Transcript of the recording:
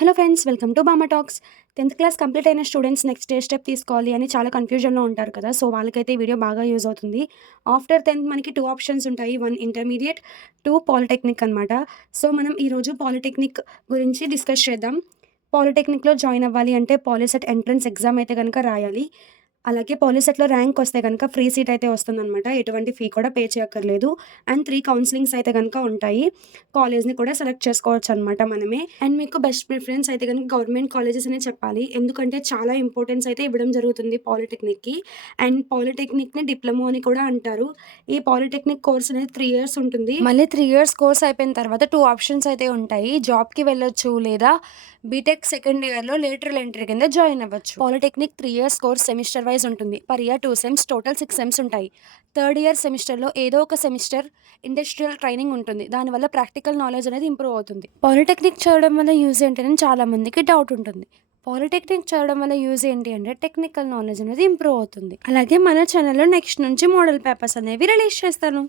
Hello friends welcome to Bama talks tenth class complete అయిన students next ఏ step తీసుకోవాలి అని చాలా కన్ఫ్యూజన్లో ఉంటారు కదా. సో వాళ్ళకైతే ఈ వీడియో బాగా యూజ్ అవుతుంది. ఆఫ్టర్ టెన్త్ మనకి టూ ఆప్షన్స్ ఉంటాయి. వన్ ఇంటర్మీడియట్ టూ పాలిటెక్నిక్ అనమాట సో మనం ఈరోజు పాలిటెక్నిక్ గురించి డిస్కస్ చేద్దాం. పాలిటెక్నిక్లో జాయిన్ అవ్వాలి అంటే పాలిసెట్ ఎంట్రన్స్ ఎగ్జామ్ అయితే కనుక రాయాలి. అలాగే పాలిసెట్లో ర్యాంక్ వస్తే కనుక ఫ్రీ సీట్ అయితే వస్తుందన్నమాట. ఎటువంటి ఫీ కూడా పే చేయక్కర్లేదు. అండ్ త్రీ కౌన్సిలింగ్స్ అయితే కనుక ఉంటాయి. కాలేజ్ని కూడా సెలెక్ట్ చేసుకోవచ్చు అనమాట మనమే. అండ్ మీకు బెస్ట్ ప్రిఫరెన్స్ అయితే కనుక గవర్నమెంట్ కాలేజెస్ అనే చెప్పాలి. ఎందుకంటే చాలా ఇంపార్టెన్స్ అయితే ఇవ్వడం జరుగుతుంది పాలిటెక్నిక్కి. అండ్ పాలిటెక్నిక్ని డిప్లొమా అని కూడా అంటారు. ఈ పాలిటెక్నిక్ కోర్స్ అనేది త్రీ ఇయర్స్ ఉంటుంది. మళ్ళీ త్రీ ఇయర్స్ కోర్స్ అయిపోయిన తర్వాత టూ ఆప్షన్స్ అయితే ఉంటాయి. జాబ్కి వెళ్ళొచ్చు లేదా బీటెక్ సెకండ్ ఇయర్లో లేటరల్ ఎంట్రీ కింద జాయిన్ అవ్వచ్చు. Polytechnic three years course semester wise ఉంటుంది. Per year two sems total six sems ఉంటాయి. థర్డ్ ఇయర్ సెమిస్టర్లో ఏదో ఒక సెమిస్టర్ ఇండస్ట్రియల్ ట్రైనింగ్ ఉంటుంది. దానివల్ల ప్రాక్టికల్ నాలెడ్జ్ అనేది ఇంప్రూవ్ అవుతుంది. పాలిటెక్నిక్ చదవడం వల్ల యూజ్ ఏంటని చాలామందికి డౌట్ ఉంటుంది. పాలిటెక్నిక్ చదవడం వల్ల యూజ్ ఏంటి అంటే టెక్నికల్ నాలెడ్జ్ అనేది ఇంప్రూవ్ అవుతుంది. అలాగే మన ఛానల్లో నెక్స్ట్ నుంచి మోడల్ పేపర్స్ అనేవి రిలీజ్ చేస్తాను.